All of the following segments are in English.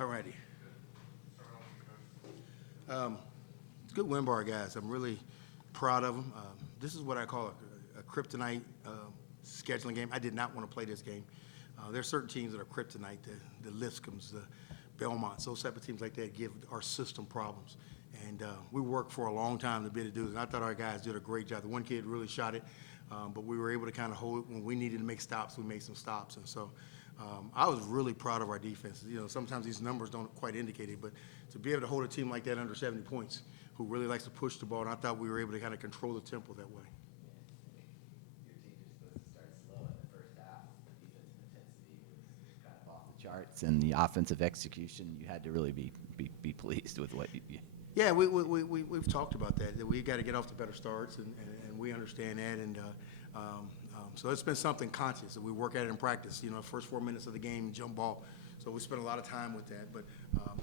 All righty. It's a good win bar, guys. I'm really proud of them. This is what I call a kryptonite scheduling game. I did not want to play this game. There are certain teams that are kryptonite, the Lipscombs, the Belmonts, those type of teams like that give our system problems. And we worked for a long time to be able to do this. And I thought our guys did a great job. The one kid really shot it, but we were able to kind of hold it. When we needed to make stops, we made some stops. And so I was really proud of our defense. You know, sometimes these numbers don't quite indicate it, but to be able to hold a team like that under 70 points, who really likes to push the ball, and I thought we were able to kind of control the tempo that way. Your team is supposed to start slow in the first half. The defensive intensity was kind of off the charts, and the offensive execution, you had to really be pleased with what you. Yeah, we've talked about that we got to get off to better starts, and we understand that. And so it's been something conscious that we work at it in practice. You know, first 4 minutes of the game, jump ball. So we spent a lot of time with that. But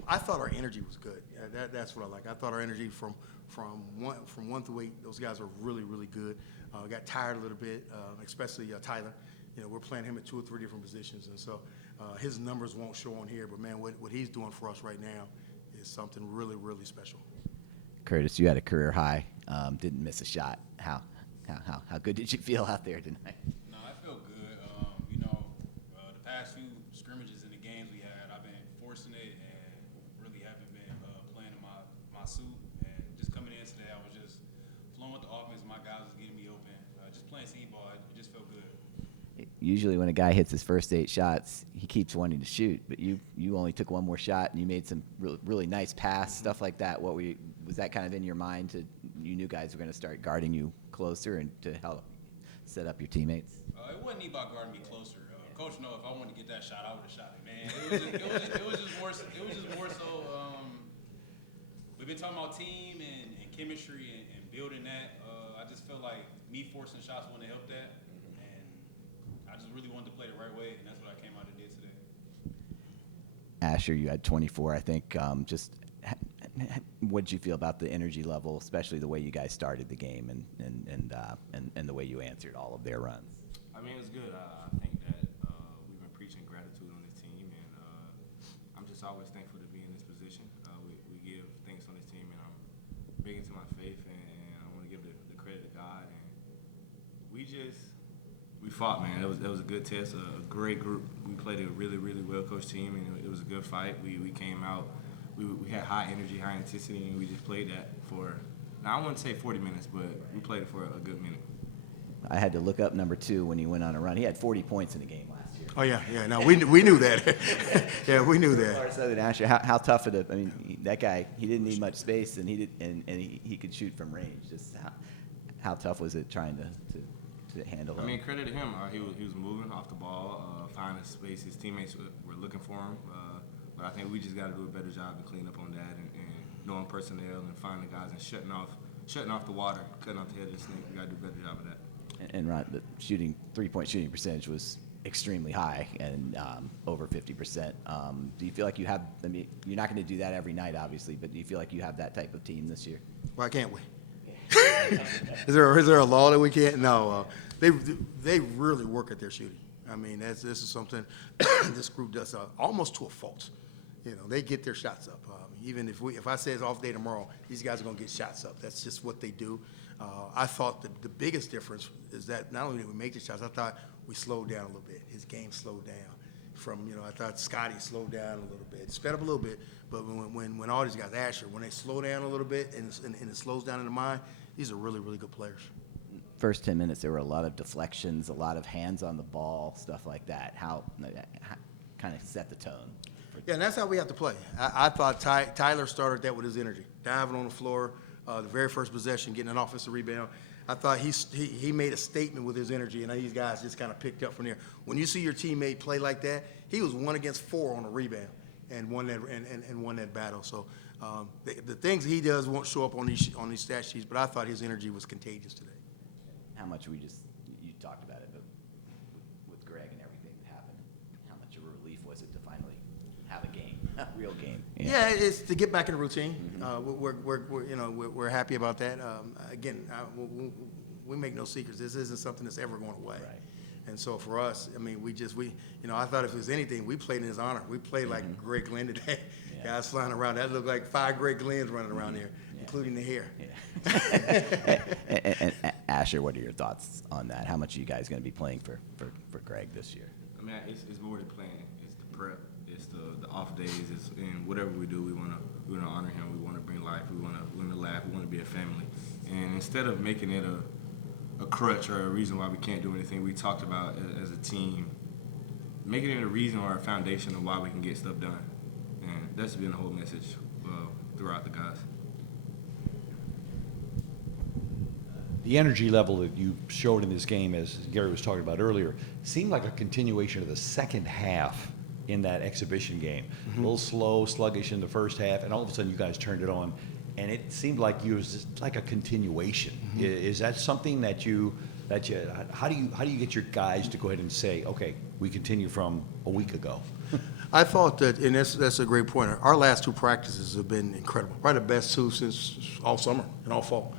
I thought our energy was good. That's what I like. I thought our energy from 1 through 8, those guys are really, really good. Got tired a little bit, especially Tyler. You know, we're playing him at 2 or 3 different positions, and so his numbers won't show on here. But man, what he's doing for us right now is something really, really special. Curtis, you had a career high. Didn't miss a shot. How good did you feel out there tonight? No, I feel good. You know, the past few scrimmages in the games we had, I've been forcing it and really haven't been playing in my suit. And just coming in today, I was just flowing with the offense. My guys was getting me open. Just playing C-ball, it just felt good. Usually when a guy hits his first 8 shots, he keeps wanting to shoot. But you only took 1 more shot, and you made some really nice pass, stuff like that. Was that kind of in your mind? You knew guys were going to start guarding you closer and to help set up your teammates? It wasn't even about guarding me closer. Coach know if I wanted to get that shot, I would have shot it, man. It was just more so. We've been talking about team and chemistry and building that. I just felt like me forcing shots wouldn't have helped that. I just really wanted to play the right way, and that's what I came out and did today. Asher, you had 24, I think. What did you feel about the energy level, especially the way you guys started the game and the way you answered all of their runs? I mean, it was good. I think that we've been preaching gratitude on this team, and I'm just always thankful to be in this position. We give thanks on this team, and I'm big into my faith, and I want to give the credit to God. And we fought, man. It was a good test, a great group. We played a really, really well-coached team, and it was a good fight. We came out. We had high energy, high intensity, and we just played that for, now I wouldn't say 40 minutes, but we played it for a good minute. I had to look up number 2 when he went on a run. He had 40 points in the game last year. Oh, yeah. No, we knew that. Yeah, we knew that. Southern Asher, how tough it is. I mean, that guy, he didn't need much space, and he could shoot from range. Just how tough was it trying to handle him? I mean, credit to him. He was moving off the ball, finding space. His teammates were looking for him. But I think we just got to do a better job and clean up on that and knowing personnel and finding guys and shutting off the water, cutting off the head of the snake. We got to do a better job of that. And Ron, the 3-point shooting percentage was extremely high and over 50%. Do you feel like you have? I mean, you're not going to do that every night, obviously, but do you feel like you have that type of team this year? Why can't we? Is there a law that we can't? No. They really work at their shooting. I mean, this is something this group does almost to a fault. You know, they get their shots up. Even if I say it's off day tomorrow, these guys are going to get shots up. That's just what they do. I thought the biggest difference is that not only did we make the shots, I thought we slowed down a little bit. His game slowed down. I thought Scotty slowed down a little bit, sped up a little bit. But when all these guys, Asher, when they slow down a little bit and it slows down in the mind, these are really, really good players. First 10 minutes, there were a lot of deflections, a lot of hands on the ball, stuff like that. How kind of set the tone? Yeah, and that's how we have to play. I thought Tyler started that with his energy, diving on the floor, the very first possession, getting an offensive rebound. I thought he made a statement with his energy, and these guys just kind of picked up from there. When you see your teammate play like that, he was 1 against 4 on a rebound and won that battle. So the things he does won't show up on these stat sheets, but I thought his energy was contagious today. How much you talked about it, but with Greg and everything that happened, how much of a relief was it to finally have a game, a real game? Yeah, it's to get back in the routine. We're happy about that. Again, we make no secrets. This isn't something that's ever going away. Right. And so for us, I mean, I thought if it was anything, we played in his honor. We played like Greg Glenn today. Guys flying around. That looked like 5 Greg Glenns running around there, including the hair. And Asher, what are your thoughts on that? How much are you guys going to be playing for Greg this year? I mean, it's more than playing. It's the prep. It's the off days. It's and whatever we do, we wanna honor him. We wanna bring life. We wanna laugh. We wanna be a family. And instead of making it a crutch or a reason why we can't do anything, we talked about as a team, making it a reason or a foundation of why we can get stuff done. And that's been the whole message throughout the guys. The energy level that you showed in this game, as Gary was talking about earlier, seemed like a continuation of the second half in that exhibition game. A little slow, sluggish in the first half, and all of a sudden you guys turned it on, and it seemed like you was just like a continuation. Is that something that how do you get your guys to go ahead and say, okay, we continue from a week ago? I thought that, and that's a great point. Our last 2 practices have been incredible. Probably the best 2 since all summer and all fall.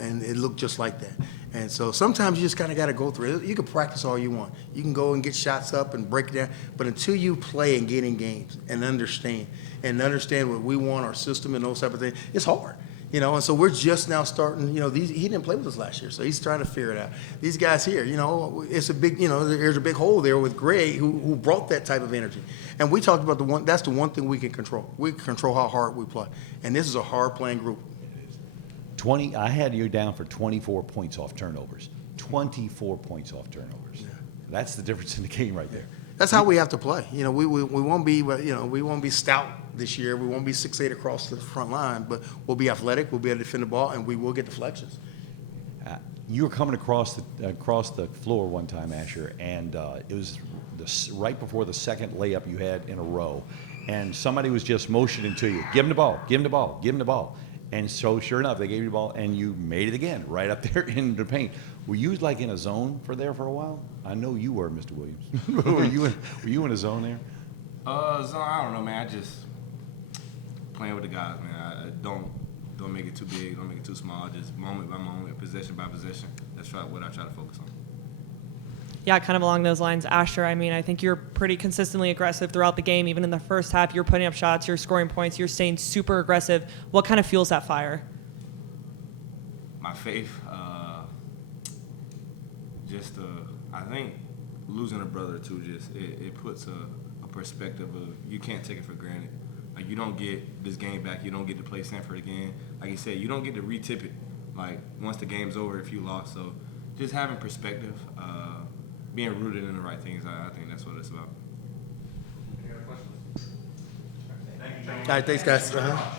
And it looked just like that. And so sometimes you just kind of got to go through it. You can practice all you want. You can go and get shots up and break it down. But until you play and get in games and understand what we want, our system and those type of things, it's hard. And so we're just now starting, he didn't play with us last year, so he's trying to figure it out. These guys here, it's a big, there's a big hole there with Greg who brought that type of energy. And we talked about that's the one thing we can control. We can control how hard we play. And this is a hard playing group. I had you down for 24 points off turnovers. 24 points off turnovers. Yeah. That's the difference in the game right there. That's how we have to play. We won't be, we won't be stout this year. We won't be 6'8" across the front line, but we'll be athletic. We'll be able to defend the ball, and we will get deflections. You were coming across the floor one time, Asher, and it was right before the second layup you had in a row, and somebody was just motioning to you, give him the ball, give him the ball, give him the ball. And so, sure enough, they gave you the ball, and you made it again, right up there in the paint. Were you like in a zone for a while? I know you were, Mr. Williams. were you in a zone there? Zone, I don't know, man. I just playing with the guys, man. I don't make it too big, don't make it too small. Just moment by moment, possession by possession. That's what I try to focus on. Yeah, kind of along those lines, Asher, I mean, I think you're pretty consistently aggressive throughout the game. Even in the first half, you're putting up shots, you're scoring points, you're staying super aggressive. What kind of fuels that fire? My faith, I think losing a brother too, it puts a perspective of you can't take it for granted. Like, you don't get this game back, you don't get to play Samford again. Like you said, you don't get to retip it, like, once the game's over if you lost. So just having perspective, being rooted in the right things, I think that's what it's about. All right, thanks, guys.